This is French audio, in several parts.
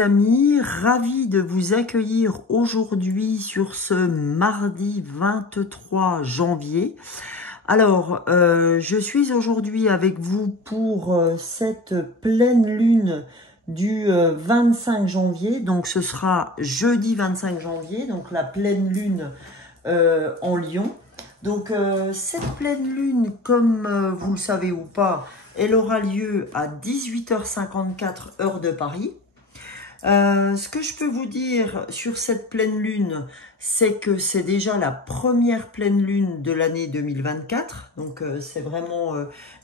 les amis, ravi de vous accueillir aujourd'hui sur ce mardi 23 janvier. Alors, je suis aujourd'hui avec vous pour cette pleine lune du 25 janvier. Donc, ce sera jeudi 25 janvier, donc la pleine lune en Lion. Donc, cette pleine lune, comme vous le savez ou pas, elle aura lieu à 18h54 heure de Paris. Ce que je peux vous dire sur cette pleine lune, c'est que c'est déjà la première pleine lune de l'année 2024. Donc, c'est vraiment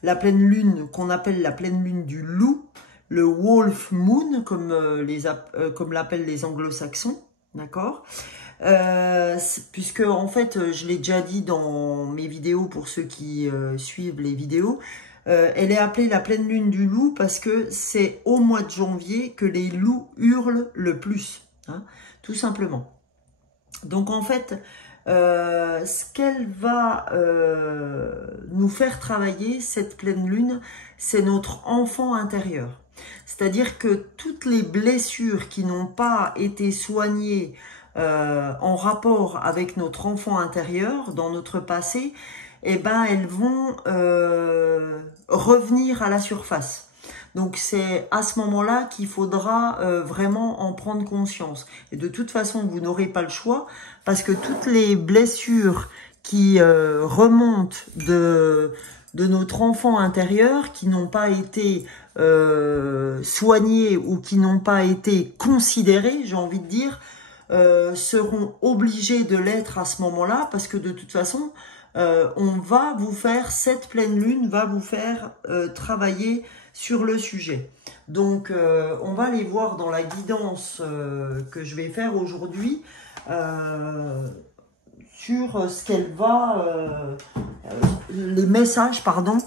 la pleine lune qu'on appelle la pleine lune du loup, le Wolf Moon, comme l'appellent les anglo-saxons. D'accord ? Puisque en fait, je l'ai déjà dit dans mes vidéos pour ceux qui suivent les vidéos, elle est appelée la pleine lune du loup parce que c'est au mois de janvier que les loups hurlent le plus, hein, tout simplement. Donc en fait, ce qu'elle va nous faire travailler, cette pleine lune, c'est notre enfant intérieur. C'est-à-dire que toutes les blessures qui n'ont pas été soignées en rapport avec notre enfant intérieur, dans notre passé, eh ben, elles vont revenir à la surface. Donc, c'est à ce moment-là qu'il faudra vraiment en prendre conscience. Et de toute façon, vous n'aurez pas le choix parce que toutes les blessures qui remontent de notre enfant intérieur, qui n'ont pas été soignées ou qui n'ont pas été considérées, j'ai envie de dire, seront obligés de l'être à ce moment-là parce que de toute façon, on va vous faire, cette pleine lune va vous faire travailler sur le sujet. Donc, on va aller voir dans la guidance que je vais faire aujourd'hui sur ce qu'elle va, les messages, pardon,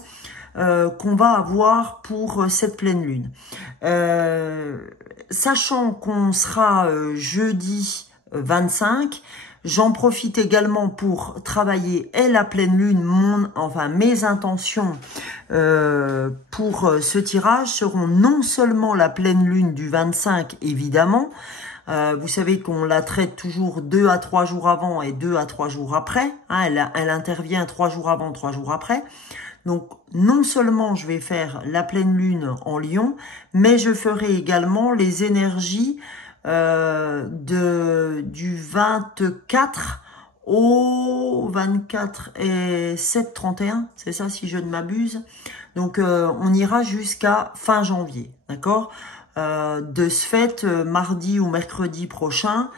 qu'on va avoir pour cette pleine lune. Sachant qu'on sera jeudi 25, j'en profite également pour travailler la pleine lune, mes intentions pour ce tirage seront non seulement la pleine lune du 25, évidemment. Vous savez qu'on la traite toujours 2 à 3 jours avant et 2 à 3 jours après. Hein, elle intervient 3 jours avant, 3 jours après. Donc, non seulement je vais faire la pleine lune en Lion, mais je ferai également les énergies du 24 au 24 et 7, 31, c'est ça si je ne m'abuse. Donc, on ira jusqu'à fin janvier, d'accord ? De ce fait, mardi ou mercredi prochain,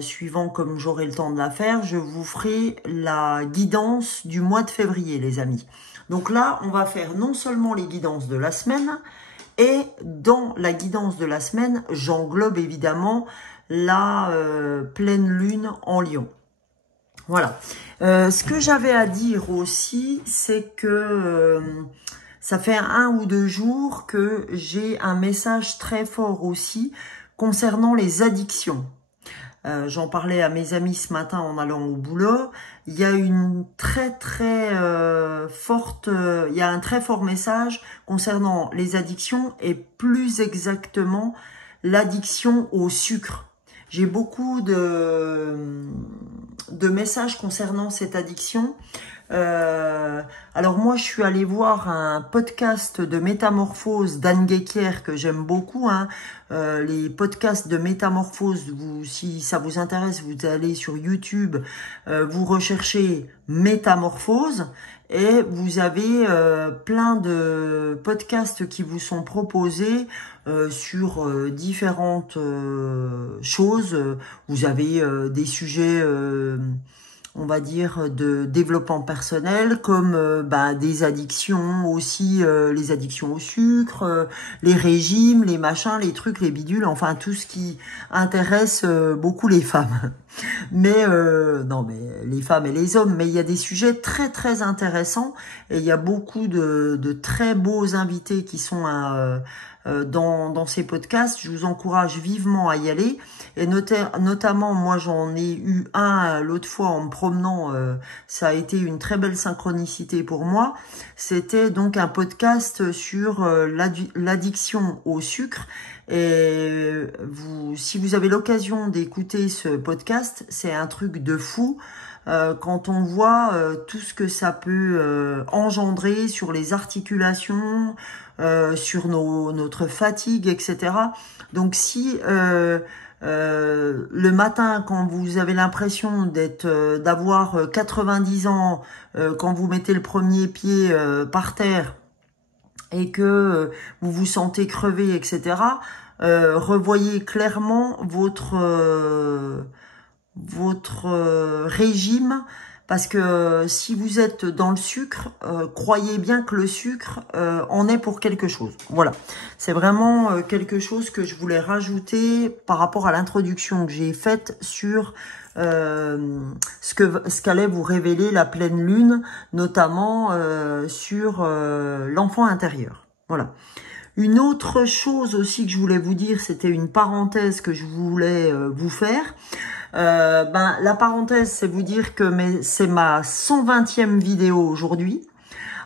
suivant comme j'aurai le temps de la faire, je vous ferai la guidance du mois de février, les amis. Donc là, on va faire non seulement les guidances de la semaine, et dans la guidance de la semaine, j'englobe évidemment la pleine lune en Lion. Voilà. Ce que j'avais à dire aussi, c'est que ça fait 1 ou 2 jours que j'ai un message très fort aussi concernant les addictions. J'en parlais à mes amis ce matin en allant au boulot. Il y a une très forte, il y a un très fort message concernant les addictions et plus exactement l'addiction au sucre. J'ai beaucoup de messages concernant cette addiction. Alors moi, je suis allée voir un podcast de métamorphose d'Anne Guéquière que j'aime beaucoup. Hein. Les podcasts de métamorphose, si ça vous intéresse, vous allez sur YouTube, vous recherchez métamorphose et vous avez plein de podcasts qui vous sont proposés sur différentes choses. Vous avez des sujets on va dire, de développement personnel, comme des addictions aussi, les addictions au sucre, les régimes, les machins, les trucs, les bidules, enfin tout ce qui intéresse beaucoup les femmes. Mais non, mais les femmes et les hommes, mais il y a des sujets très intéressants et il y a beaucoup de très beaux invités qui sont dans ces podcasts. Je vous encourage vivement à y aller. et notamment moi j'en ai eu un l'autre fois en me promenant, ça a été une très belle synchronicité pour moi. C'était donc un podcast sur l'addiction au sucre. Et si vous avez l'occasion d'écouter ce podcast, c'est un truc de fou. Quand on voit tout ce que ça peut engendrer sur les articulations, sur notre fatigue, etc. Donc si le matin, quand vous avez l'impression d'avoir 90 ans, quand vous mettez le premier pied par terre et que vous vous sentez crevé, etc., revoyez clairement votre régime, parce que si vous êtes dans le sucre, croyez bien que le sucre en est pour quelque chose. Voilà, c'est vraiment quelque chose que je voulais rajouter par rapport à l'introduction que j'ai faite sur ce qu'allait vous révéler la pleine lune, notamment sur l'enfant intérieur. Voilà. Une autre chose aussi que je voulais vous dire, c'était une parenthèse que je voulais vous faire. La parenthèse, c'est vous dire que c'est ma 120e vidéo aujourd'hui.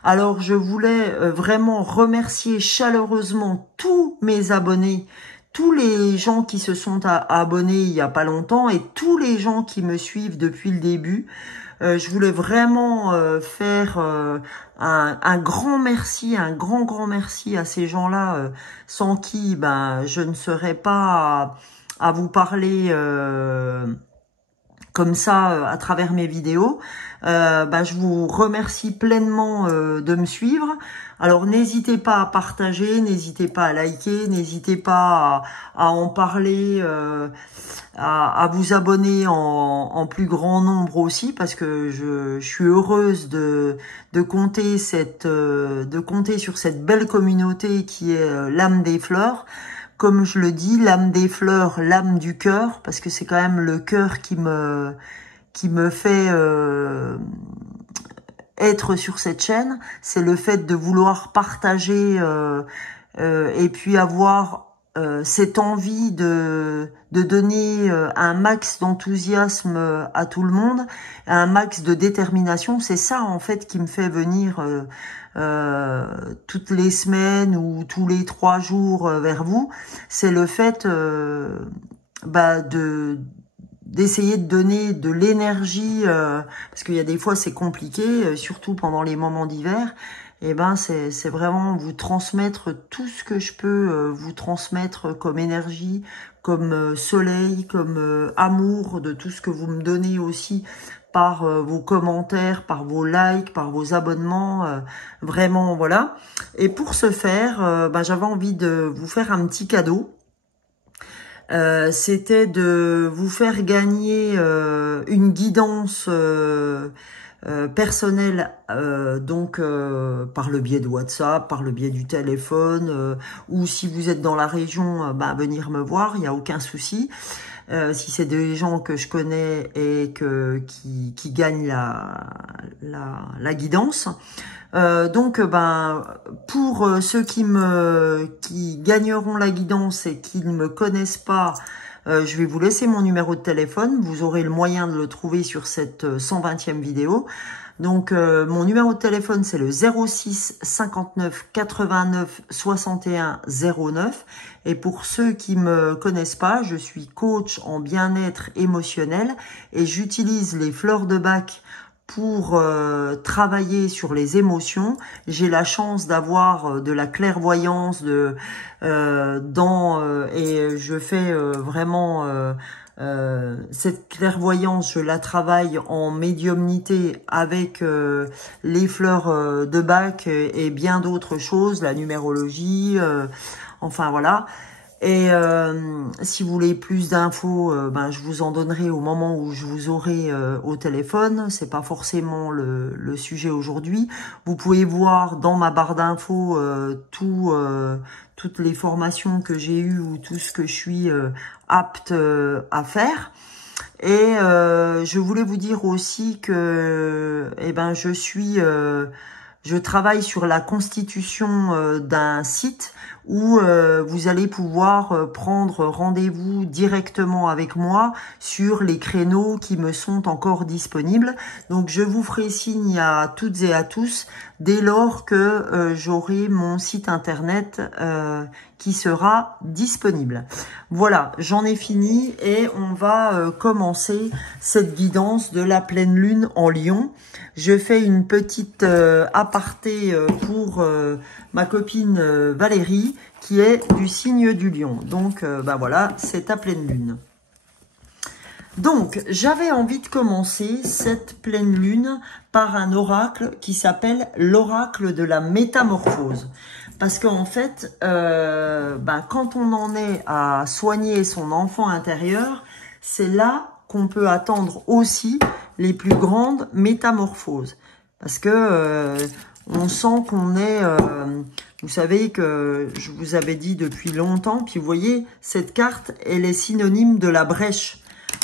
Alors, je voulais vraiment remercier chaleureusement tous mes abonnés, tous les gens qui se sont abonnés il y a pas longtemps et tous les gens qui me suivent depuis le début. Je voulais vraiment faire un grand merci, un grand merci à ces gens-là, sans qui je ne serais pas à vous parler comme ça à travers mes vidéos. Je vous remercie pleinement de me suivre. Alors n'hésitez pas à partager, n'hésitez pas à liker, n'hésitez pas à en parler, à vous abonner en plus grand nombre aussi, parce que je suis heureuse de compter sur cette belle communauté qui est l'âme des fleurs. Comme je le dis, l'âme des fleurs, l'âme du cœur, parce que c'est quand même le cœur qui me fait être sur cette chaîne. C'est le fait de vouloir partager et puis avoir cette envie de donner un max d'enthousiasme à tout le monde, un max de détermination. C'est ça en fait qui me fait venir toutes les semaines ou tous les 3 jours vers vous. C'est le fait d'essayer de donner de l'énergie, parce qu'il y a des fois c'est compliqué, surtout pendant les moments d'hiver. Et c'est vraiment vous transmettre tout ce que je peux vous transmettre comme énergie, comme soleil, comme amour de tout ce que vous me donnez aussi par vos commentaires, par vos likes, par vos abonnements, vraiment voilà. Et pour ce faire, j'avais envie de vous faire un petit cadeau. C'était de vous faire gagner une guidance personnelle, donc par le biais de WhatsApp, par le biais du téléphone, ou si vous êtes dans la région, venir me voir, il n'y a aucun souci. Si c'est des gens que je connais et qui gagnent la guidance. Donc, pour ceux qui gagneront la guidance et qui ne me connaissent pas, je vais vous laisser mon numéro de téléphone. Vous aurez le moyen de le trouver sur cette 120e vidéo. Donc, mon numéro de téléphone, c'est le 06 59 89 61 09. Et pour ceux qui me connaissent pas, je suis coach en bien-être émotionnel et j'utilise les fleurs de Bach pour travailler sur les émotions. J'ai la chance d'avoir de la clairvoyance et je fais vraiment cette clairvoyance, je la travaille en médiumnité avec les fleurs de Bach et bien d'autres choses, la numérologie, enfin voilà. Et si vous voulez plus d'infos, je vous en donnerai au moment où je vous aurai au téléphone. C'est pas forcément le sujet aujourd'hui. Vous pouvez voir dans ma barre d'infos toutes les formations que j'ai eues ou tout ce que je suis apte à faire. Et je voulais vous dire aussi que je travaille sur la constitution d'un site où vous allez pouvoir prendre rendez-vous directement avec moi sur les créneaux qui me sont encore disponibles. Donc je vous ferai signe à toutes et à tous dès lors que j'aurai mon site internet qui sera disponible. Voilà, j'en ai fini et on va commencer cette guidance de la pleine lune en Lion. Je fais une petite aparté pour ma copine Valérie qui est du signe du Lion. Donc bah voilà, c'est ta pleine lune. Donc, j'avais envie de commencer cette pleine lune par un oracle qui s'appelle l'oracle de la métamorphose. Parce qu'en fait, quand on en est à soigner son enfant intérieur, c'est là qu'on peut attendre aussi les plus grandes métamorphoses. Parce que on sent qu'on est... vous savez que je vous avais dit depuis longtemps, puis vous voyez, cette carte, elle est synonyme de la brèche.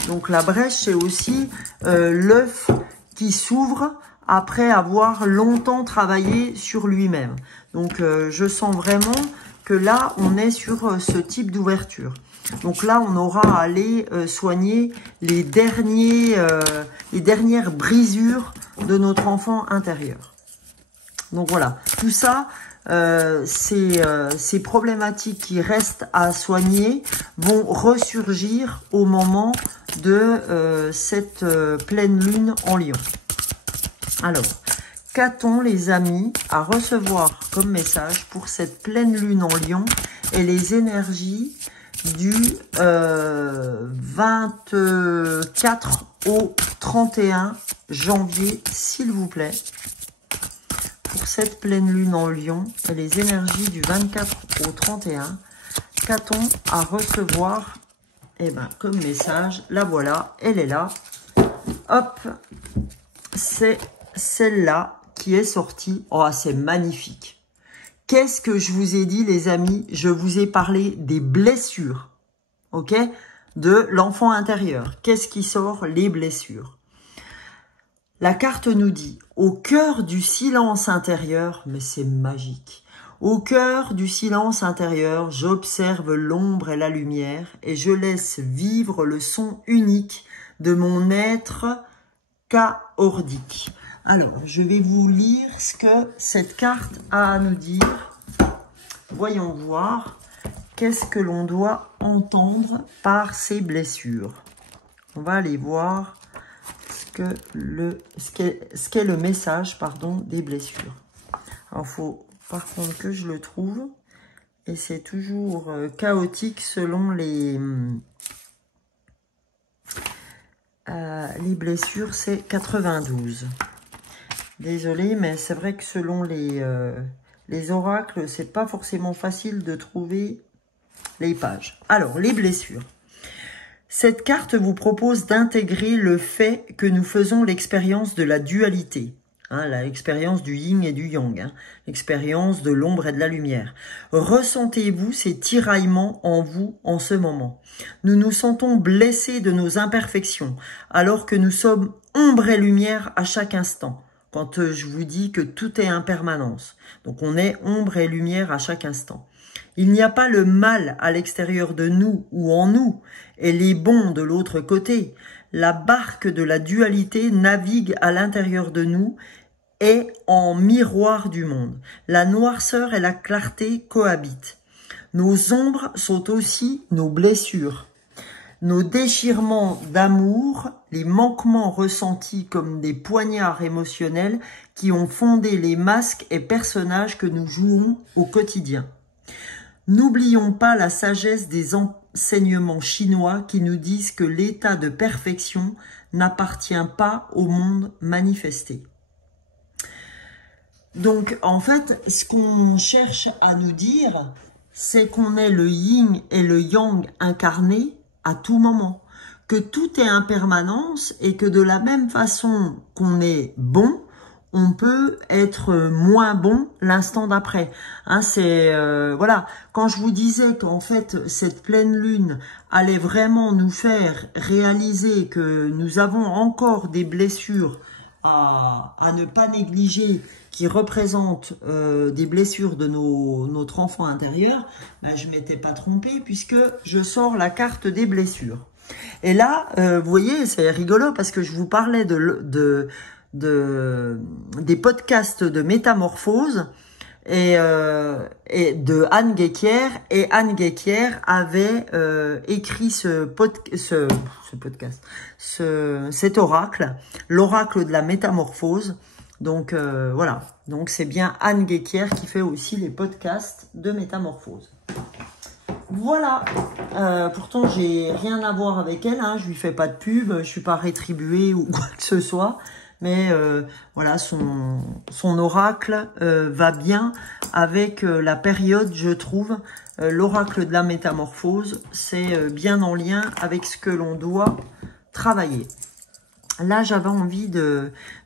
Donc la brèche, c'est aussi l'œuf qui s'ouvre après avoir longtemps travaillé sur lui-même. Donc je sens vraiment que là, on est sur ce type d'ouverture. Donc là, on aura à aller soigner les dernières brisures de notre enfant intérieur. Donc voilà, tout ça, ces problématiques qui restent à soigner vont ressurgir au moment de cette pleine lune en Lion. Alors, qu'a-t-on les amis à recevoir comme message pour cette pleine lune en Lion et les énergies du 24 au 31 janvier, s'il vous plaît? Pour cette pleine lune en Lion et les énergies du 24 au 31, qu'a-t-on à recevoir? Eh bien, comme message, la voilà, elle est là. Hop, c'est celle-là qui est sortie. Oh, c'est magnifique. Qu'est-ce que je vous ai dit, les amis? Je vous ai parlé des blessures, ok? De l'enfant intérieur. Qu'est-ce qui sort? Les blessures. La carte nous dit, au cœur du silence intérieur, mais c'est magique. Au cœur du silence intérieur, j'observe l'ombre et la lumière et je laisse vivre le son unique de mon être chaordique. Alors, je vais vous lire ce que cette carte a à nous dire. Voyons voir qu'est-ce que l'on doit entendre par ces blessures. On va aller voir ce qu'est le message, pardon, des blessures. Alors, il faut par contre que je le trouve. Et c'est toujours chaotique selon les blessures, c'est 92. Désolée, mais c'est vrai que selon les oracles, c'est pas forcément facile de trouver les pages. Alors, les blessures. Cette carte vous propose d'intégrer le fait que nous faisons l'expérience de la dualité, l'expérience du yin et du yang, l'expérience de l'ombre et de la lumière. Ressentez-vous ces tiraillements en vous en ce moment? Nous nous sentons blessés de nos imperfections, alors que nous sommes ombre et lumière à chaque instant. Quand je vous dis que tout est impermanence, donc on est ombre et lumière à chaque instant. Il n'y a pas le mal à l'extérieur de nous ou en nous, et les bons de l'autre côté. La barque de la dualité navigue à l'intérieur de nous et en miroir du monde. La noirceur et la clarté cohabitent. Nos ombres sont aussi nos blessures. Nos déchirements d'amour, les manquements ressentis comme des poignards émotionnels qui ont fondé les masques et personnages que nous jouons au quotidien. N'oublions pas la sagesse des enseignements chinois qui nous disent que l'état de perfection n'appartient pas au monde manifesté. Donc, en fait, ce qu'on cherche à nous dire, c'est qu'on est le yin et le yang incarnés à tout moment, que tout est impermanence et que de la même façon qu'on est bon, on peut être moins bon l'instant d'après. Voilà. Quand je vous disais qu'en fait cette pleine lune allait vraiment nous faire réaliser que nous avons encore des blessures à ne pas négliger, qui représentent des blessures de notre enfant intérieur, ben, je ne m'étais pas trompée puisque je sors la carte des blessures. Et là, vous voyez, c'est rigolo parce que je vous parlais des podcasts de métamorphose et de Anne Guéquière. Et Anne Guéquière avait écrit cet oracle, l'oracle de la métamorphose. Donc voilà, donc c'est bien Anne Guéquière qui fait aussi les podcasts de métamorphose. Voilà, pourtant j'ai rien à voir avec elle, hein. Je lui fais pas de pub, je suis pas rétribuée ou quoi que ce soit, mais voilà, son oracle va bien avec la période, je trouve. L'oracle de la métamorphose, c'est bien en lien avec ce que l'on doit travailler. Là, j'avais envie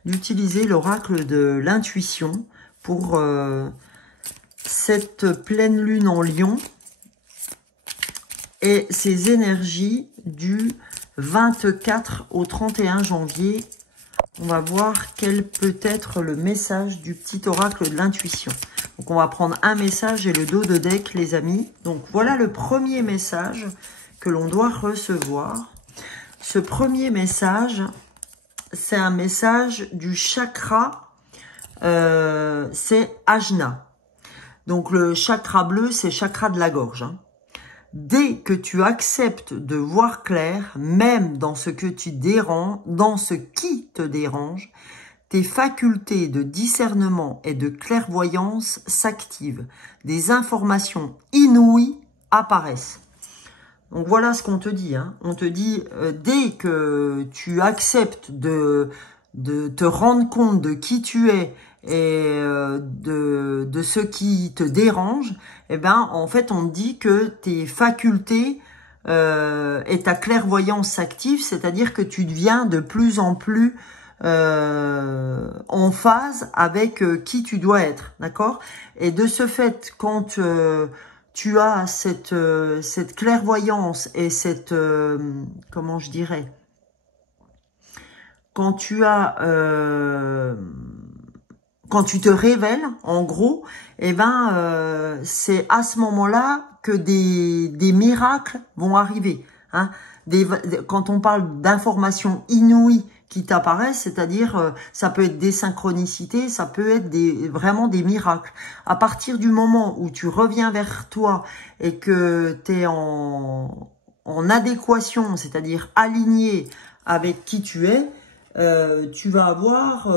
d'utiliser l'oracle de l'intuition pour cette pleine lune en Lion et ces énergies du 24 au 31 janvier. On va voir quel peut être le message du petit oracle de l'intuition. Donc, on va prendre un message et le dos de deck, les amis. Donc, voilà le premier message que l'on doit recevoir. Ce premier message, c'est un message du chakra, c'est Ajna. Donc, le chakra bleu, c'est chakra de la gorge, hein. Dès que tu acceptes de voir clair, même dans ce que tu déranges, dans ce qui te dérange, tes facultés de discernement et de clairvoyance s'activent. Des informations inouïes apparaissent. Donc voilà ce qu'on te dit, hein. On te dit, dès que tu acceptes de te rendre compte de qui tu es et de ce qui te dérange, eh ben en fait on te dit que tes facultés et ta clairvoyance s'activent, c'est-à-dire que tu deviens de plus en plus en phase avec qui tu dois être, d'accord? Et de ce fait, quand tu as cette clairvoyance et cette comment je dirais, quand tu as quand tu te révèles, en gros, eh ben, c'est à ce moment-là que des miracles vont arriver, hein. Quand on parle d'informations inouïes qui t'apparaissent, c'est-à-dire, ça peut être des synchronicités, ça peut être vraiment des miracles. À partir du moment où tu reviens vers toi et que tu es en adéquation, c'est-à-dire aligné avec qui tu es, tu vas avoir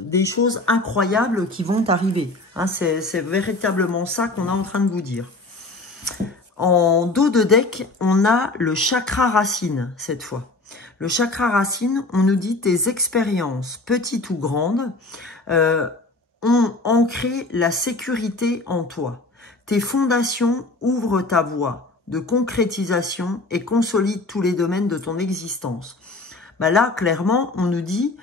des choses incroyables qui vont t'arriver, hein. C'est véritablement ça qu'on est en train de vous dire. En dos de deck, on a le chakra racine cette fois. Le chakra racine, on nous dit tes expériences, petites ou grandes, ont ancré la sécurité en toi. Tes fondations ouvrent ta voie de concrétisation et consolident tous les domaines de ton existence. Ben là, clairement, on nous dit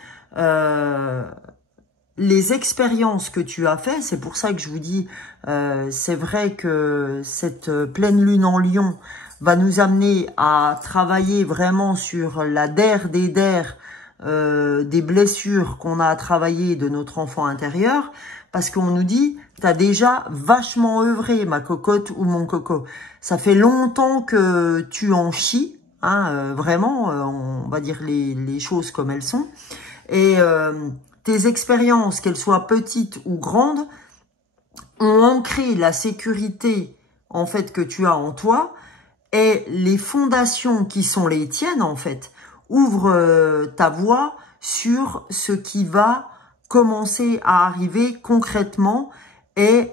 les expériences que tu as faites, c'est pour ça que je vous dis, c'est vrai que cette pleine lune en Lion va nous amener à travailler vraiment sur la der des blessures qu'on a à travailler de notre enfant intérieur, parce qu'on nous dit, t'as déjà vachement œuvré, ma cocotte ou mon coco. Ça fait longtemps que tu en chies, hein, vraiment, on va dire les choses comme elles sont. Et tes expériences, qu'elles soient petites ou grandes, ont ancré la sécurité en fait que tu as en toi, et les fondations qui sont les tiennes en fait ouvrent ta voie sur ce qui va commencer à arriver concrètement et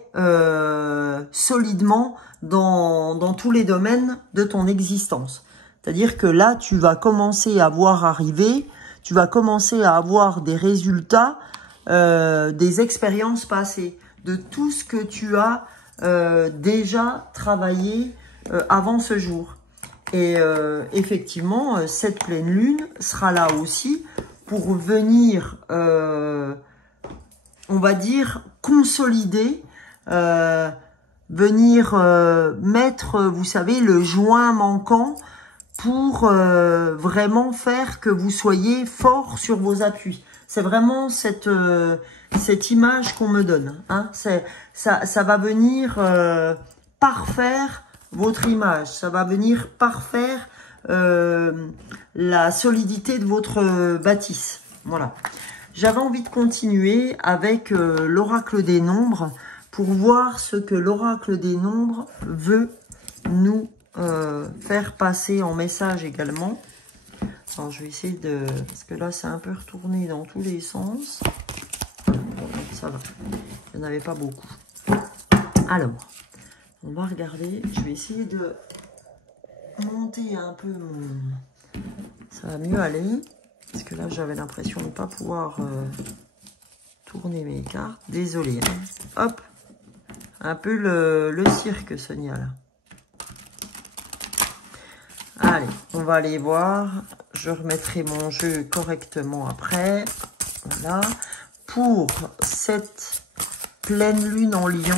solidement dans tous les domaines de ton existence. C'est-à-dire que là, tu vas commencer à voir arriver, tu vas commencer à avoir des résultats, des expériences passées, de tout ce que tu as déjà travaillé avant ce jour. Et effectivement, cette pleine lune sera là aussi pour venir, on va dire, consolider, venir mettre, vous savez, le joint manquant pour vraiment faire que vous soyez fort sur vos appuis. C'est vraiment cette image qu'on me donne. Hein. Ça va venir parfaire votre image. Ça va venir parfaire la solidité de votre bâtisse. Voilà. J'avais envie de continuer avec l'oracle des nombres pour voir ce que l'oracle des nombres veut nous faire passer en message également. Alors, je vais essayer de... Parce que là, c'est un peu retourné dans tous les sens. Bon, ça va. Il n'y en avait pas beaucoup. Alors, on va regarder. Je vais essayer de monter un peu mon... Ça va mieux aller. Parce que là, j'avais l'impression de ne pas pouvoir tourner mes cartes. Désolée. Hein. Hop. Un peu le cirque, Sonia, là. Allez, on va aller voir. Je remettrai mon jeu correctement après. Voilà. Pour cette pleine lune en Lion.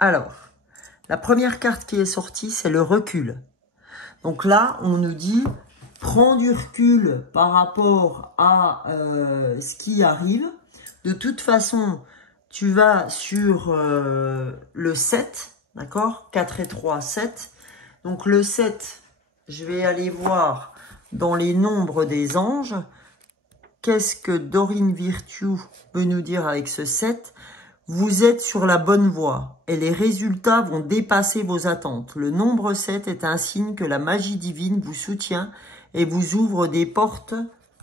Alors, la première carte qui est sortie, c'est le recul. Donc là, on nous dit... Prends du recul par rapport à ce qui arrive. De toute façon, tu vas sur le 7, d'accord? 4 et 3, 7. Donc le 7, je vais aller voir dans les nombres des anges. Qu'est-ce que Dorine Virtue veut nous dire avec ce 7? Vous êtes sur la bonne voie et les résultats vont dépasser vos attentes. Le nombre 7 est un signe que la magie divine vous soutient et vous ouvre des portes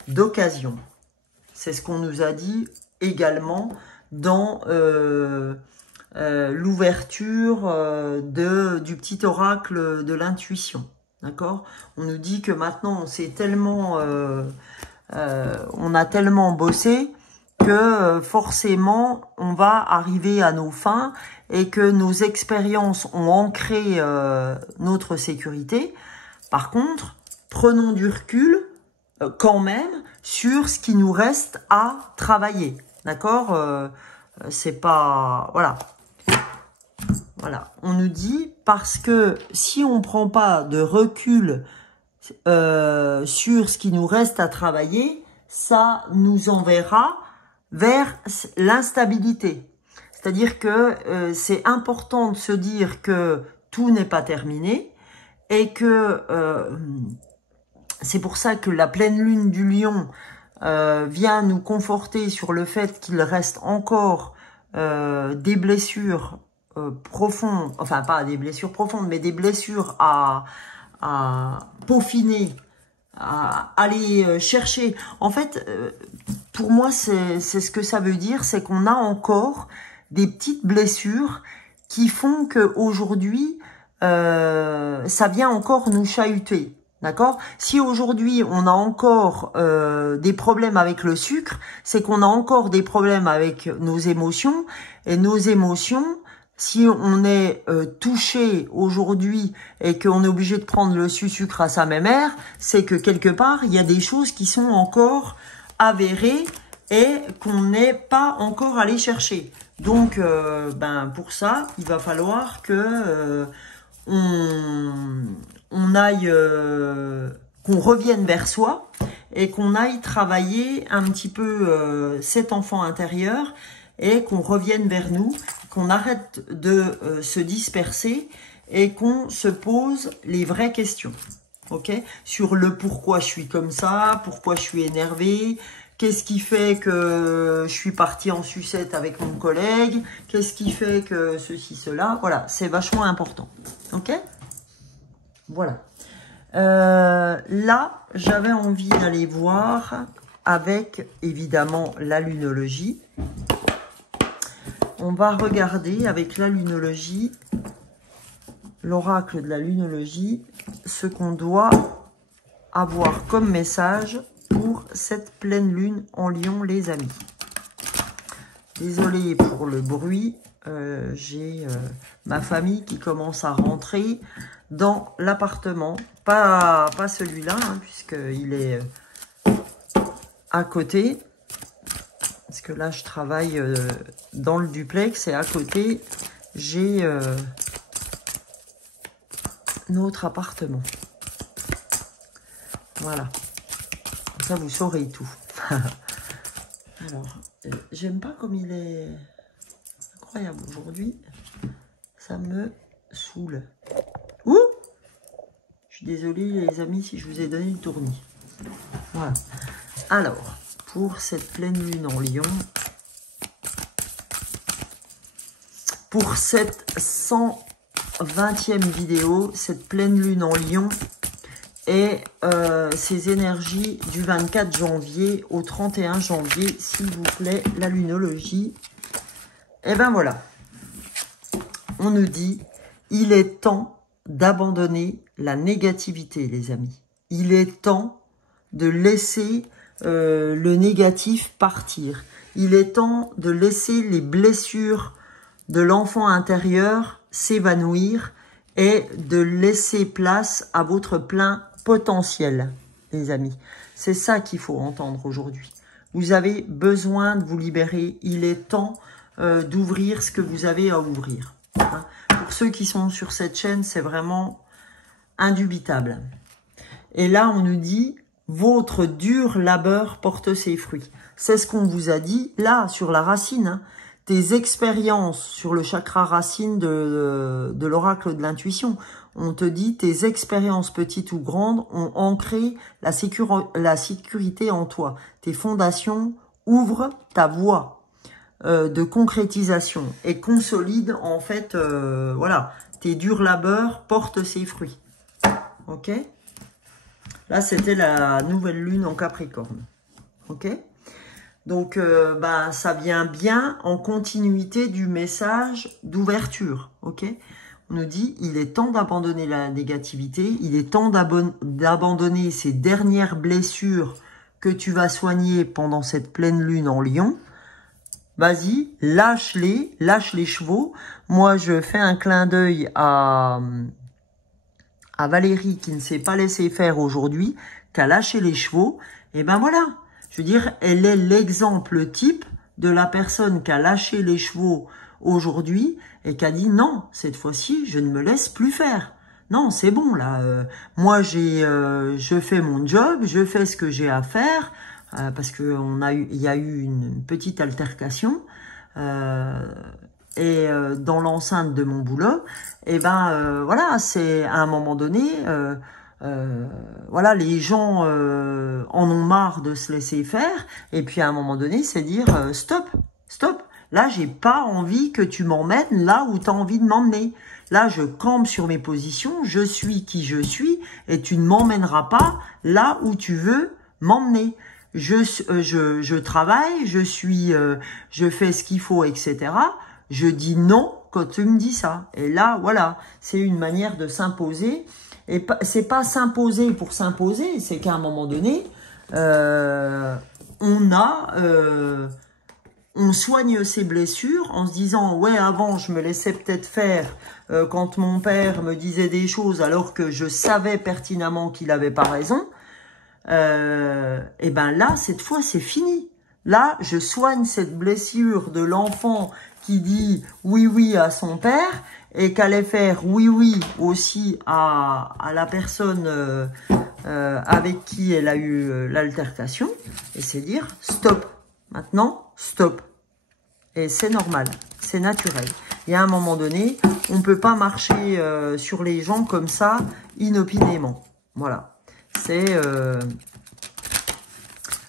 d'occasion. C'est ce qu'on nous a dit également dans l'ouverture du petit oracle de l'intuition. D'accord? On nous dit que maintenant, on s'est tellement, on a tellement bossé que forcément, on va arriver à nos fins et que nos expériences ont ancré notre sécurité. Par contre, prenons du recul quand même sur ce qui nous reste à travailler. D'accord? C'est pas... Voilà. Voilà. On nous dit, parce que si on ne prend pas de recul sur ce qui nous reste à travailler, ça nous enverra vers l'instabilité. C'est-à-dire que c'est important de se dire que tout n'est pas terminé et que... c'est pour ça que la pleine lune du Lion vient nous conforter sur le fait qu'il reste encore des blessures profondes, enfin pas des blessures profondes, mais des blessures à peaufiner, à aller chercher. En fait, pour moi, c'est ce que ça veut dire, c'est qu'on a encore des petites blessures qui font qu'aujourd'hui, ça vient encore nous chahuter. D'accord? Si aujourd'hui, on a encore des problèmes avec le sucre, c'est qu'on a encore des problèmes avec nos émotions. Et nos émotions, si on est touché aujourd'hui et qu'on est obligé de prendre le sucre à sa mémère, c'est que quelque part, il y a des choses qui sont encore avérées et qu'on n'est pas encore allé chercher. Donc, pour ça, il va falloir que on aille, qu'on revienne vers soi et qu'on aille travailler un petit peu cet enfant intérieur et qu'on revienne vers nous, qu'on arrête de se disperser et qu'on se pose les vraies questions, ok? Sur le pourquoi je suis comme ça, pourquoi je suis énervé, qu'est-ce qui fait que je suis partie en sucette avec mon collègue, qu'est-ce qui fait que ceci, cela, voilà, c'est vachement important, ok? Voilà. Là, j'avais envie d'aller voir avec, évidemment, la lunologie. On va regarder avec la lunologie, l'oracle de la lunologie, ce qu'on doit avoir comme message pour cette pleine lune en Lion, les amis. Désolée pour le bruit, j'ai ma famille qui commence à rentrer dans l'appartement, pas celui-là, hein, puisqu'il est à côté, parce que là je travaille dans le duplex et à côté j'ai notre appartement. Voilà. Ça, vous saurez tout. Alors, j'aime pas comme il est incroyable aujourd'hui. Ça me saoule. Ouh! Je suis désolée, les amis, si je vous ai donné le tournis. Voilà. Alors, pour cette pleine lune en Lion, pour cette 120e vidéo, cette pleine lune en Lion et ces énergies du 24 janvier au 31 janvier, s'il vous plaît, la lunologie. Et ben voilà, on nous dit, il est temps d'abandonner la négativité, les amis. Il est temps de laisser le négatif partir. Il est temps de laisser les blessures de l'enfant intérieur s'évanouir et de laisser place à votre plein potentiel, les amis. C'est ça qu'il faut entendre aujourd'hui. Vous avez besoin de vous libérer. Il est temps d'ouvrir ce que vous avez à ouvrir. Hein. Pour ceux qui sont sur cette chaîne, c'est vraiment indubitable. Et là, on nous dit, votre dur labeur porte ses fruits. C'est ce qu'on vous a dit, là, sur la racine, hein. Tes expériences sur le chakra racine de l'oracle de l'intuition. On te dit, tes expériences petites ou grandes ont ancré la sécurité en toi. Tes fondations ouvrent ta voie de concrétisation et consolident, en fait, voilà, tes durs labeurs portent ses fruits. Ok? Là, c'était la nouvelle lune en Capricorne. Ok? Donc, ça vient bien en continuité du message d'ouverture, ok? On nous dit, il est temps d'abandonner la négativité, il est temps d'abandonner ces dernières blessures que tu vas soigner pendant cette pleine lune en Lion. Vas-y, lâche les chevaux. Moi, je fais un clin d'œil à Valérie qui ne s'est pas laissé faire aujourd'hui, qui a lâché les chevaux. Et ben voilà. Je veux dire, elle est l'exemple type de la personne qui a lâché les chevaux aujourd'hui et qui a dit non, cette fois-ci, je ne me laisse plus faire. Non, c'est bon là. Moi, je fais mon job, je fais ce que j'ai à faire parce que il y a eu une petite altercation dans l'enceinte de mon boulot. Et ben voilà, c'est à un moment donné. Voilà, les gens en ont marre de se laisser faire. Et puis à un moment donné, c'est dire stop, stop. Là, j'ai pas envie que tu m'emmènes là où tu as envie de m'emmener. Là, je campe sur mes positions, je suis qui je suis et tu ne m'emmèneras pas là où tu veux m'emmener. Je travaille, je fais ce qu'il faut, etc. Je dis non quand tu me dis ça. Et là, voilà, c'est une manière de s'imposer. Et c'est pas s'imposer pour s'imposer, c'est qu'à un moment donné, on soigne ses blessures en se disant, ouais, avant, je me laissais peut-être faire quand mon père me disait des choses alors que je savais pertinemment qu'il avait pas raison. Et ben là, cette fois, c'est fini. Là, je soigne cette blessure de l'enfant qui dit oui, oui à son père et qu'allait faire oui, oui aussi à la personne avec qui elle a eu l'altercation. Et c'est dire stop. Maintenant, stop. Et c'est normal, c'est naturel. Il y a un moment donné, on ne peut pas marcher sur les gens comme ça, inopinément. Voilà. C'est...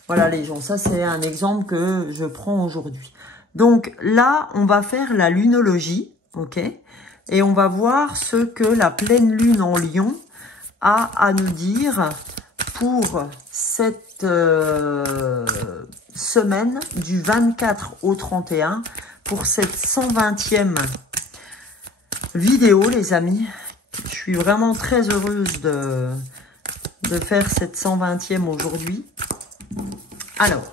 voilà les gens, ça c'est un exemple que je prends aujourd'hui. Donc là, on va faire la lunologie, ok? Et on va voir ce que la pleine lune en Lion a à nous dire pour cette semaine du 24 au 31, pour cette 120e vidéo, les amis. Je suis vraiment très heureuse de faire cette 120e aujourd'hui. Alors,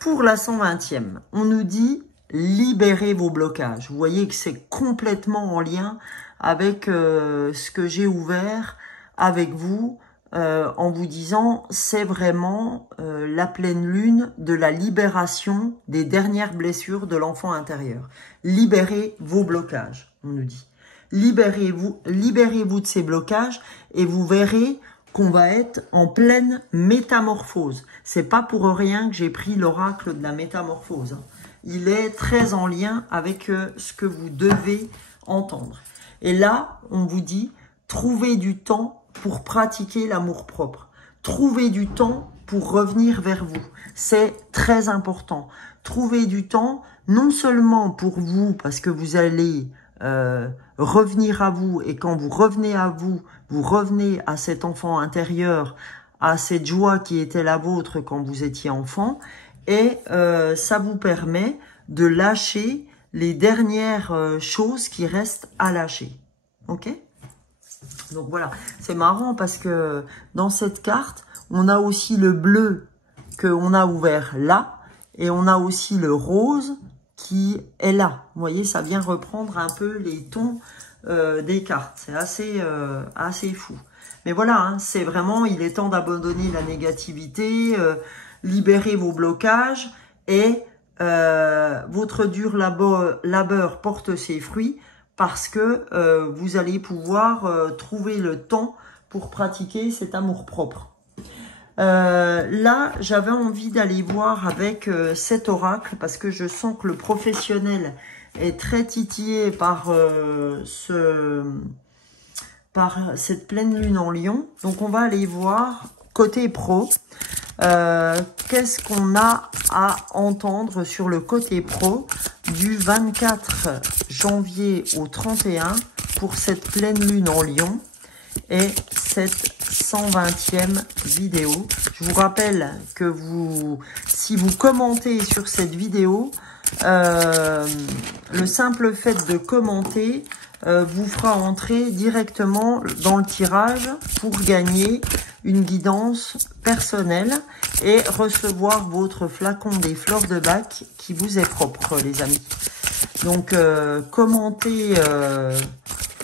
pour la 120e, on nous dit libérez vos blocages. Vous voyez que c'est complètement en lien avec ce que j'ai ouvert avec vous en vous disant c'est vraiment la pleine lune de la libération des dernières blessures de l'enfant intérieur. Libérez vos blocages, on nous dit. Libérez-vous de ces blocages et vous verrez qu'on va être en pleine métamorphose. C'est pas pour rien que j'ai pris l'oracle de la métamorphose. Il est très en lien avec ce que vous devez entendre. Et là, on vous dit, trouvez du temps pour pratiquer l'amour-propre. Trouvez du temps pour revenir vers vous. C'est très important. Trouvez du temps, non seulement pour vous, parce que vous allez revenir à vous, et quand vous revenez à vous, vous revenez à cet enfant intérieur, à cette joie qui était la vôtre quand vous étiez enfant, et ça vous permet de lâcher les dernières choses qui restent à lâcher. Ok? Donc voilà, c'est marrant parce que dans cette carte, on a aussi le bleu qu'on a ouvert là, et on a aussi le rose qui est là. Vous voyez, ça vient reprendre un peu les tons des cartes. C'est assez fou. Mais voilà, hein, c'est vraiment, il est temps d'abandonner la négativité, libérer vos blocages, et votre dur labeur porte ses fruits parce que vous allez pouvoir trouver le temps pour pratiquer cet amour-propre. Là, j'avais envie d'aller voir avec cet oracle parce que je sens que le professionnel est très titillé par cette pleine lune en Lion. Donc, on va aller voir côté pro. Qu'est-ce qu'on a à entendre sur le côté pro du 24 janvier au 31 pour cette pleine lune en Lion et cette 120e vidéo. Je vous rappelle que si vous commentez sur cette vidéo, le simple fait de commenter vous fera entrer directement dans le tirage pour gagner une guidance personnelle et recevoir votre flacon des fleurs de bac qui vous est propre, les amis. Donc, commentez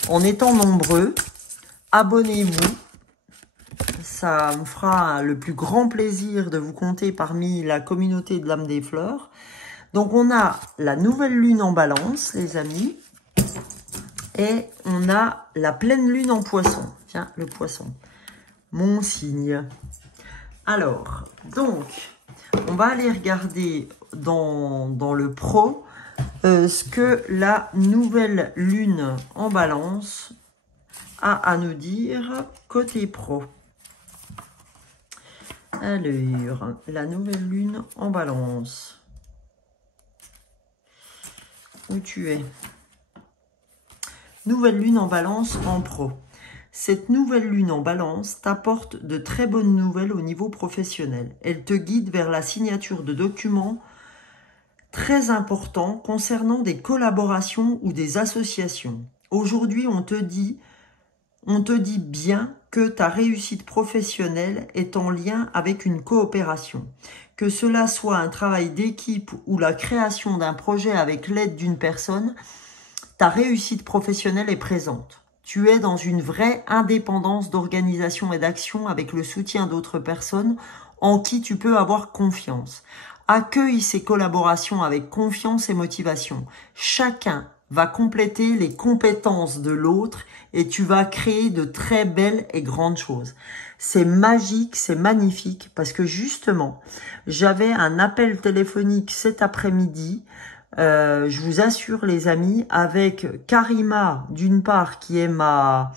en étant nombreux, abonnez-vous. Ça me fera le plus grand plaisir de vous compter parmi la communauté de l'âme des fleurs. Donc, on a la nouvelle lune en balance, les amis. Et on a la pleine lune en poisson. Tiens, le poisson. Mon signe. Alors, donc, on va aller regarder dans le pro ce que la nouvelle lune en balance a à nous dire côté pro. Alors, la nouvelle lune en balance. Où tu es? Nouvelle lune en balance en pro. Cette nouvelle lune en balance t'apporte de très bonnes nouvelles au niveau professionnel. Elle te guide vers la signature de documents très importants concernant des collaborations ou des associations. Aujourd'hui, on te dit bien que ta réussite professionnelle est en lien avec une coopération. Que cela soit un travail d'équipe ou la création d'un projet avec l'aide d'une personne, ta réussite professionnelle est présente. Tu es dans une vraie indépendance d'organisation et d'action avec le soutien d'autres personnes en qui tu peux avoir confiance. Accueille ces collaborations avec confiance et motivation. Chacun va compléter les compétences de l'autre et tu vas créer de très belles et grandes choses. C'est magique, c'est magnifique parce que justement, j'avais un appel téléphonique cet après-midi. Je vous assure les amis, avec Karima d'une part qui est ma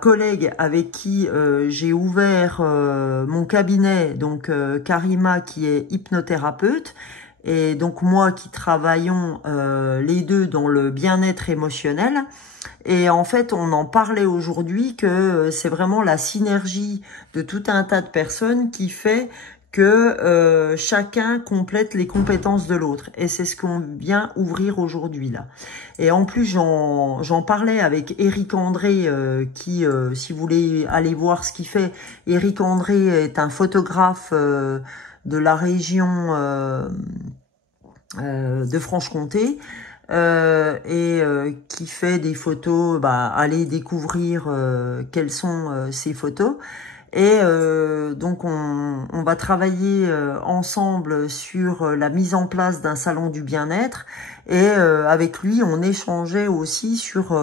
collègue avec qui j'ai ouvert mon cabinet, donc Karima qui est hypnothérapeute et donc moi qui travaillons les deux dans le bien-être émotionnel. Et en fait, on en parlait aujourd'hui que c'est vraiment la synergie de tout un tas de personnes qui fait que chacun complète les compétences de l'autre. Et c'est ce qu'on vient ouvrir aujourd'hui là. Et en plus, j'en parlais avec Éric André, qui, si vous voulez aller voir ce qu'il fait, Éric André est un photographe de la région de Franche-Comté. Qui fait des photos, allez découvrir quelles sont ces photos. Et donc, on va travailler ensemble sur la mise en place d'un salon du bien-être. Et avec lui, on échangeait aussi sur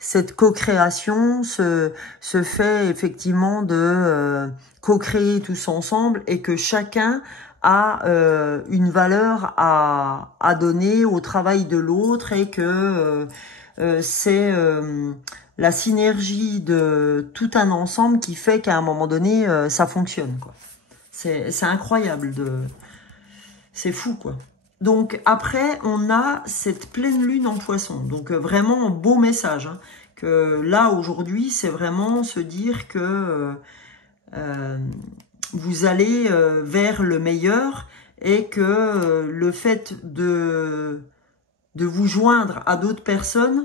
cette co-création, ce fait effectivement de co-créer tous ensemble et que chacun a une valeur à donner au travail de l'autre et que c'est la synergie de tout un ensemble qui fait qu'à un moment donné, ça fonctionne, quoi. C'est incroyable, c'est fou, quoi. Donc après, on a cette pleine lune en Poisson. Donc vraiment un beau message, hein, que là, aujourd'hui, c'est vraiment se dire que vous allez vers le meilleur et que le fait de vous joindre à d'autres personnes,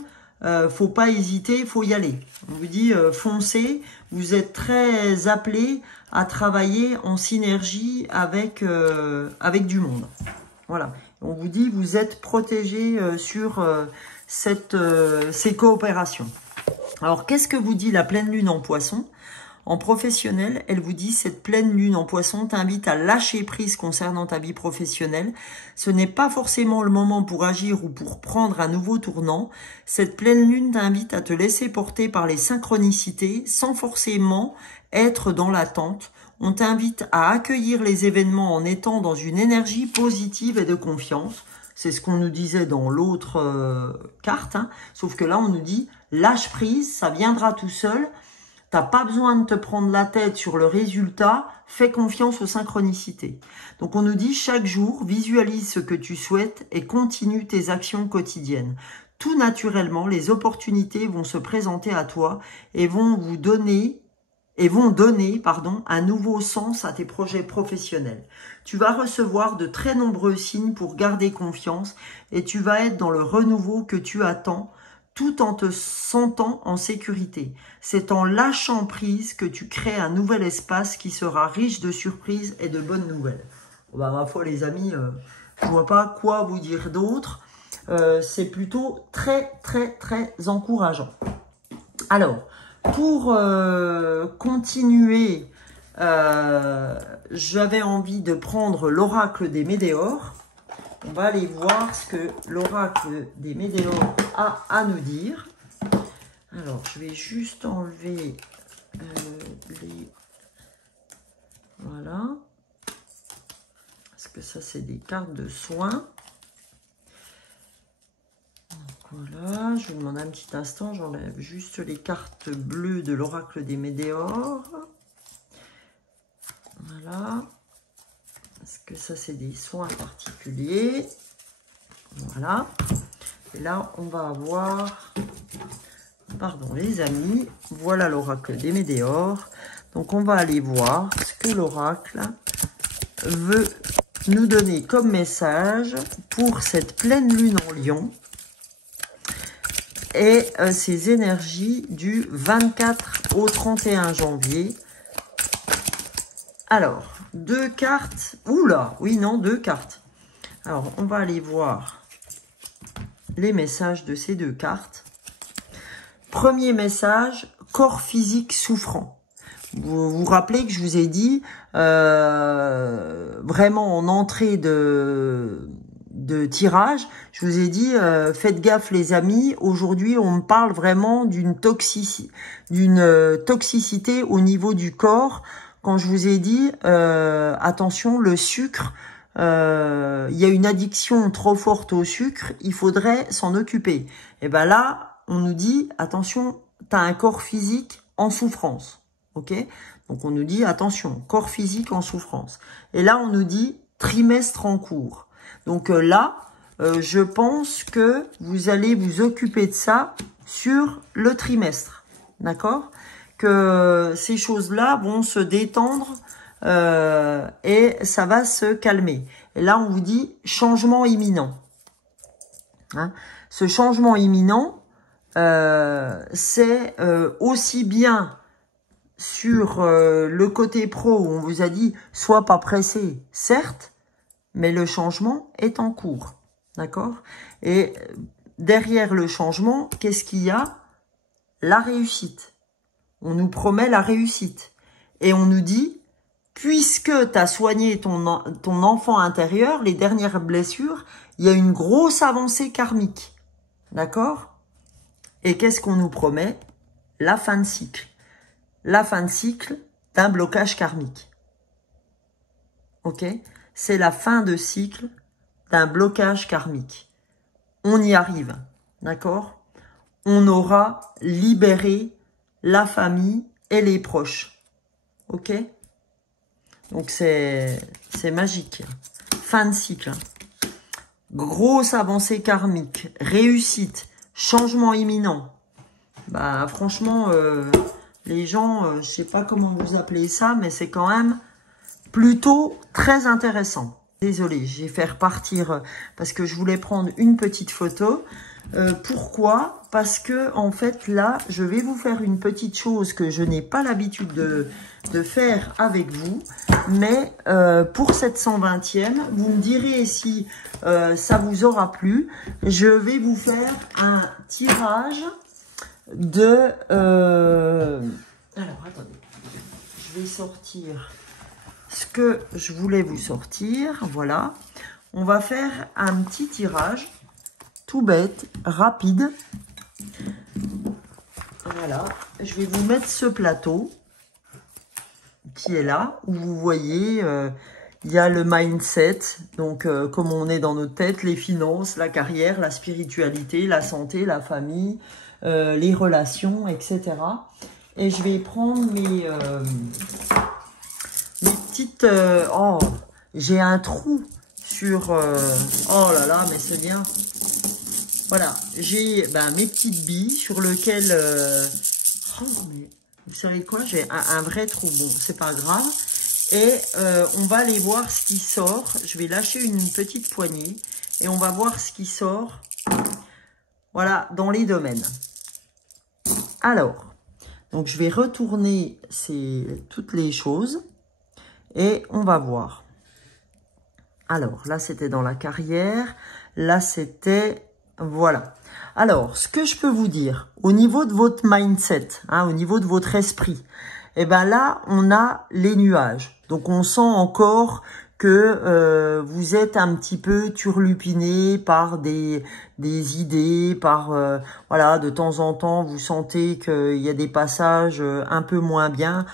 faut pas hésiter, faut y aller. On vous dit foncez, vous êtes très appelés à travailler en synergie avec avec du monde. Voilà. On vous dit vous êtes protégés sur ces coopérations. Alors qu'est-ce que vous dit la pleine lune en Poisson? En professionnel, elle vous dit, cette pleine lune en Poisson t'invite à lâcher prise concernant ta vie professionnelle. Ce n'est pas forcément le moment pour agir ou pour prendre un nouveau tournant. Cette pleine lune t'invite à te laisser porter par les synchronicités sans forcément être dans l'attente. On t'invite à accueillir les événements en étant dans une énergie positive et de confiance. C'est ce qu'on nous disait dans l'autre carte, hein. Sauf que là, on nous dit, lâche prise, ça viendra tout seul. T'as pas besoin de te prendre la tête sur le résultat, fais confiance aux synchronicités. Donc on nous dit chaque jour, visualise ce que tu souhaites et continue tes actions quotidiennes. Tout naturellement, les opportunités vont se présenter à toi et vont donner un nouveau sens à tes projets professionnels. Tu vas recevoir de très nombreux signes pour garder confiance et tu vas être dans le renouveau que tu attends, tout en te sentant en sécurité. C'est en lâchant prise que tu crées un nouvel espace qui sera riche de surprises et de bonnes nouvelles. Bah, ma foi, les amis, je vois pas quoi vous dire d'autre. C'est plutôt très, très, très encourageant. Alors, pour continuer, j'avais envie de prendre l'oracle des Médéors. On va aller voir ce que l'oracle des Médéors a à nous dire. Alors, je vais juste enlever les... Voilà. Parce que ça, c'est des cartes de soins. Donc, voilà, je vous demande un petit instant. J'enlève juste les cartes bleues de l'oracle des Médéors. Voilà. Parce que ça, c'est des soins particuliers. Voilà. Et là, on va avoir... Pardon, les amis. Voilà l'oracle des Médéors. Donc, on va aller voir ce que l'oracle veut nous donner comme message pour cette pleine lune en Lion et ces énergies du 24 au 31 janvier. Alors, deux cartes. Oula, oui, non, deux cartes. Alors, on va aller voir les messages de ces deux cartes. Premier message, corps physique souffrant. Vous vous rappelez que je vous ai dit, vraiment en entrée de tirage, je vous ai dit, faites gaffe les amis, aujourd'hui on me parle vraiment d'une toxicité au niveau du corps. Quand je vous ai dit, attention, le sucre, il y a une addiction trop forte au sucre, il faudrait s'en occuper. Et ben là, on nous dit, attention, tu as un corps physique en souffrance. Ok? Donc on nous dit, attention, corps physique en souffrance. Et là, on nous dit, trimestre en cours. Donc là, je pense que vous allez vous occuper de ça sur le trimestre. D'accord? Que ces choses-là vont se détendre et ça va se calmer. Et là, on vous dit changement imminent. Hein? Ce changement imminent, c'est aussi bien sur le côté pro où on vous a dit sois pas pressé, certes, mais le changement est en cours. D'accord? Et derrière le changement, qu'est-ce qu'il y a? La réussite. On nous promet la réussite. Et on nous dit, puisque tu as soigné ton enfant intérieur, les dernières blessures, il y a une grosse avancée karmique. D'accord? Et qu'est-ce qu'on nous promet? La fin de cycle. La fin de cycle d'un blocage karmique. Ok? C'est la fin de cycle d'un blocage karmique. On y arrive. D'accord? On aura libéré la famille et les proches. Ok? Donc c'est magique. Fin de cycle. Grosse avancée karmique. Réussite. Changement imminent. Bah franchement, les gens, je sais pas comment vous appelez ça, mais c'est quand même plutôt très intéressant. Désolée, j'ai fait repartir parce que je voulais prendre une petite photo. Pourquoi? Parce que en fait là, je vais vous faire une petite chose que je n'ai pas l'habitude de faire avec vous. Mais pour cette 120e, vous me direz si ça vous aura plu. Je vais vous faire un tirage de... Alors, attendez. Je vais sortir ce que je voulais vous sortir. Voilà. On va faire un petit tirage tout bête, rapide. Voilà. Je vais vous mettre ce plateau qui est là, où vous voyez, il y a le mindset, donc comme on est dans nos têtes, les finances, la carrière, la spiritualité, la santé, la famille, les relations, etc. Et je vais prendre mes petites... oh, j'ai un trou sur... oh là là, mais c'est bien. Voilà, j'ai mes petites billes sur lesquelles... oh, mais vous savez quoi? J'ai un vrai trou. Bon, c'est pas grave. Et on va aller voir ce qui sort. Je vais lâcher une petite poignée. Et on va voir ce qui sort. Voilà, dans les domaines. Alors, donc je vais retourner toutes les choses. Et on va voir. Alors, là, c'était dans la carrière. Là, c'était... Voilà. Alors, ce que je peux vous dire, au niveau de votre mindset, au niveau de votre esprit, eh ben là, on a les nuages. Donc, on sent encore que vous êtes un petit peu turlupiné par des idées, par voilà, de temps en temps, vous sentez qu'il y a des passages un peu moins bien.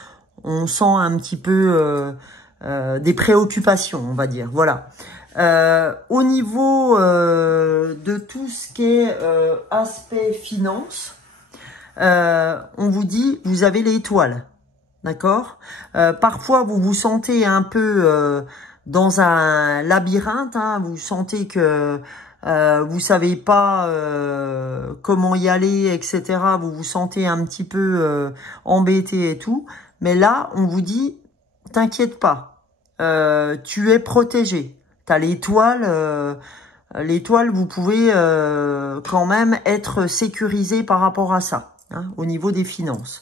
On sent un petit peu des préoccupations, on va dire. Voilà. Au niveau de tout ce qui est aspect finance, on vous dit, vous avez l'étoile, d'accord? Parfois, vous vous sentez un peu dans un labyrinthe, vous sentez que vous savez pas comment y aller, etc. Vous vous sentez un petit peu embêté et tout. Mais là, on vous dit, t'inquiète pas, tu es protégé. T'as l'étoile, l'étoile, vous pouvez quand même être sécurisé par rapport à ça, au niveau des finances.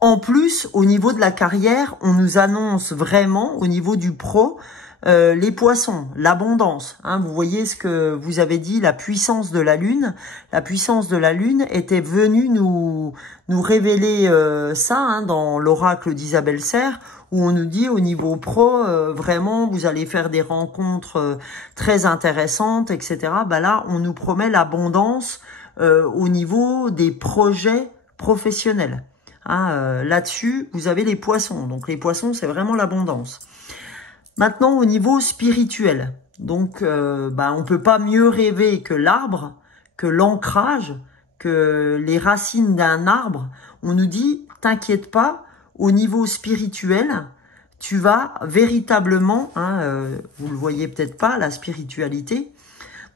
En plus, au niveau de la carrière, on nous annonce vraiment, au niveau du pro, les poissons, l'abondance. Vous voyez ce que vous avez dit, la puissance de la Lune. La puissance de la Lune était venue nous révéler ça dans l'oracle d'Isabelle Serre, où on nous dit au niveau pro, vraiment, vous allez faire des rencontres très intéressantes, etc. Là, on nous promet l'abondance au niveau des projets professionnels. Là-dessus, vous avez les poissons. Donc, les poissons, c'est vraiment l'abondance. Maintenant, au niveau spirituel. Donc, on peut pas mieux rêver que l'arbre, que l'ancrage, que les racines d'un arbre. On nous dit, t'inquiète pas, au niveau spirituel, tu vas véritablement, vous le voyez peut-être pas, la spiritualité.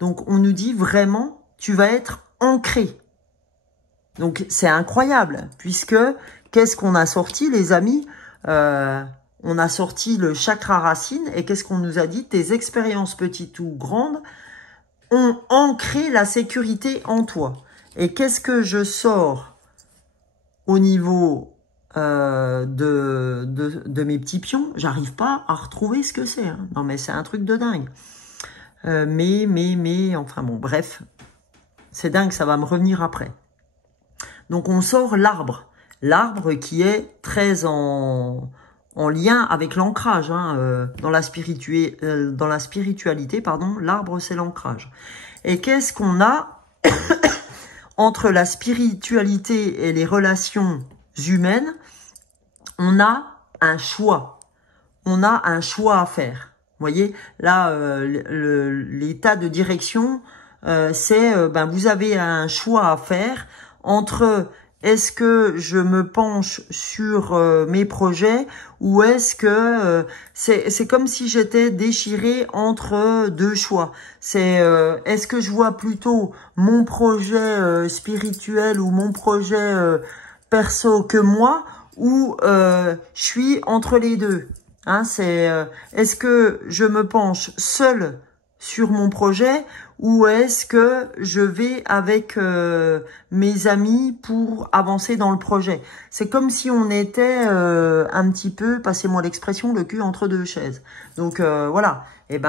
Donc, on nous dit vraiment, tu vas être ancré. Donc, c'est incroyable, puisque, qu'est-ce qu'on a sorti, les amis? On a sorti le chakra racine, et qu'est-ce qu'on nous a dit? Tes expériences petites ou grandes ont ancré la sécurité en toi. Et qu'est-ce que je sors au niveau de mes petits pions? J'arrive pas à retrouver ce que c'est. Non, mais c'est un truc de dingue. Enfin bon, bref. C'est dingue, ça va me revenir après. Donc, on sort l'arbre. L'arbre qui est très en en lien avec l'ancrage. Hein, dans la spiritualité, pardon, l'arbre, c'est l'ancrage. Et qu'est-ce qu'on a entre la spiritualité et les relations humaines? On a un choix. On a un choix à faire. Vous voyez, là, l'état de direction, c'est, vous avez un choix à faire entre est-ce que je me penche sur mes projets ou est-ce que c'est comme si j'étais déchirée entre deux choix. C'est est-ce que je vois plutôt mon projet spirituel ou mon projet perso que moi, ou je suis entre les deux. Hein, c'est est-ce que je me penche seule sur mon projet ou est-ce que je vais avec mes amis pour avancer dans le projet? C'est comme si on était un petit peu, passez-moi l'expression, le cul entre deux chaises. Donc voilà, et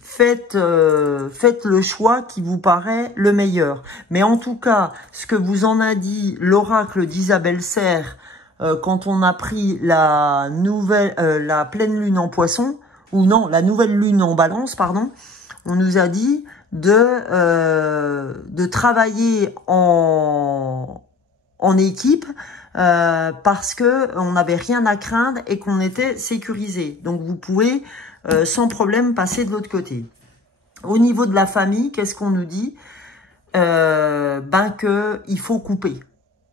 faites le choix qui vous paraît le meilleur. Mais en tout cas, ce que vous en a dit l'oracle d'Isabelle Serre quand on a pris la pleine lune en Poisson, ou non, la nouvelle lune en Balance, pardon, on nous a dit de travailler en équipe parce que on n'avait rien à craindre et qu'on était sécurisé. Donc vous pouvez sans problème passer de l'autre côté. Au niveau de la famille, qu'est-ce qu'on nous dit? Que il faut couper.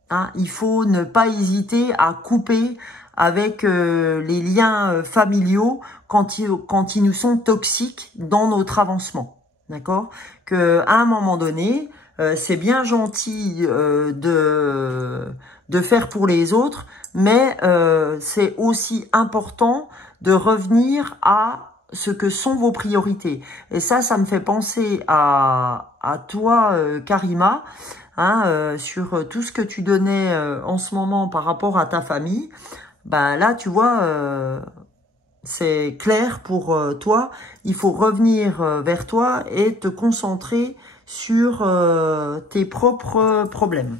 Hein, il faut ne pas hésiter à couper avec les liens familiaux quand ils nous sont toxiques dans notre avancement. D'accord? Que à un moment donné, c'est bien gentil de faire pour les autres, mais c'est aussi important de revenir à ce que sont vos priorités. Et ça me fait penser à toi, Karima, hein, sur tout ce que tu donnais en ce moment par rapport à ta famille. Là, tu vois, c'est clair pour toi. Il faut revenir vers toi et te concentrer sur tes propres problèmes.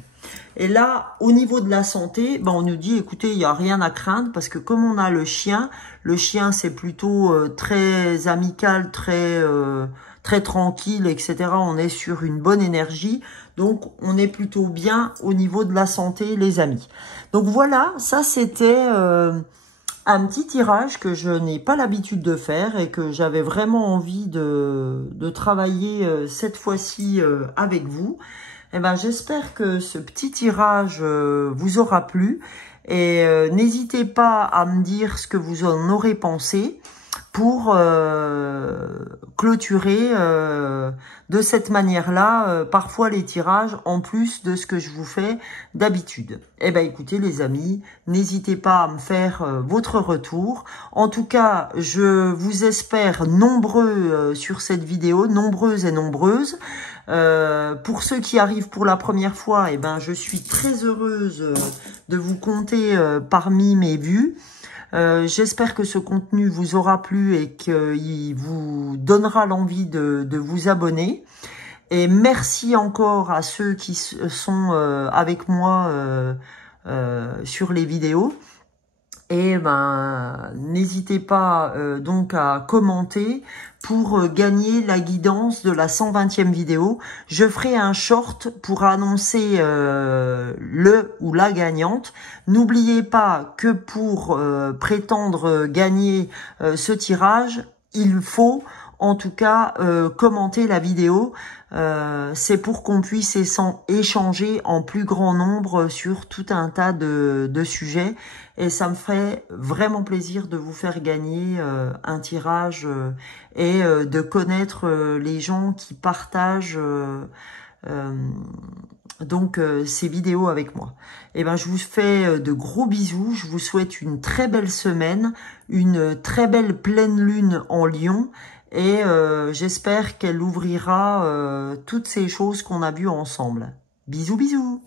Et là, au niveau de la santé, on nous dit, écoutez, il n'y a rien à craindre parce que comme on a le chien c'est plutôt très amical, très tranquille, etc. On est sur une bonne énergie, donc on est plutôt bien au niveau de la santé, les amis. Donc voilà, ça c'était un petit tirage que je n'ai pas l'habitude de faire et que j'avais vraiment envie de travailler cette fois-ci avec vous. J'espère que ce petit tirage vous aura plu et n'hésitez pas à me dire ce que vous en aurez pensé pour clôturer de cette manière-là parfois les tirages en plus de ce que je vous fais d'habitude. Écoutez les amis, n'hésitez pas à me faire votre retour. En tout cas, je vous espère nombreux sur cette vidéo, nombreuses et nombreuses. Pour ceux qui arrivent pour la première fois, je suis très heureuse de vous compter parmi mes vues. J'espère que ce contenu vous aura plu et qu'il vous donnera l'envie de vous abonner. Et merci encore à ceux qui sont avec moi sur les vidéos. Et n'hésitez pas donc à commenter pour gagner la guidance de la 120e vidéo. Je ferai un short pour annoncer le ou la gagnante. N'oubliez pas que pour prétendre gagner ce tirage, il faut en tout cas commenter la vidéo. C'est pour qu'on puisse échanger en plus grand nombre sur tout un tas de sujets. Et ça me ferait vraiment plaisir de vous faire gagner un tirage et de connaître les gens qui partagent ces vidéos avec moi. Je vous fais de gros bisous. Je vous souhaite une très belle semaine, une très belle pleine lune en Lion. Et j'espère qu'elle ouvrira toutes ces choses qu'on a vues ensemble. Bisous, bisous!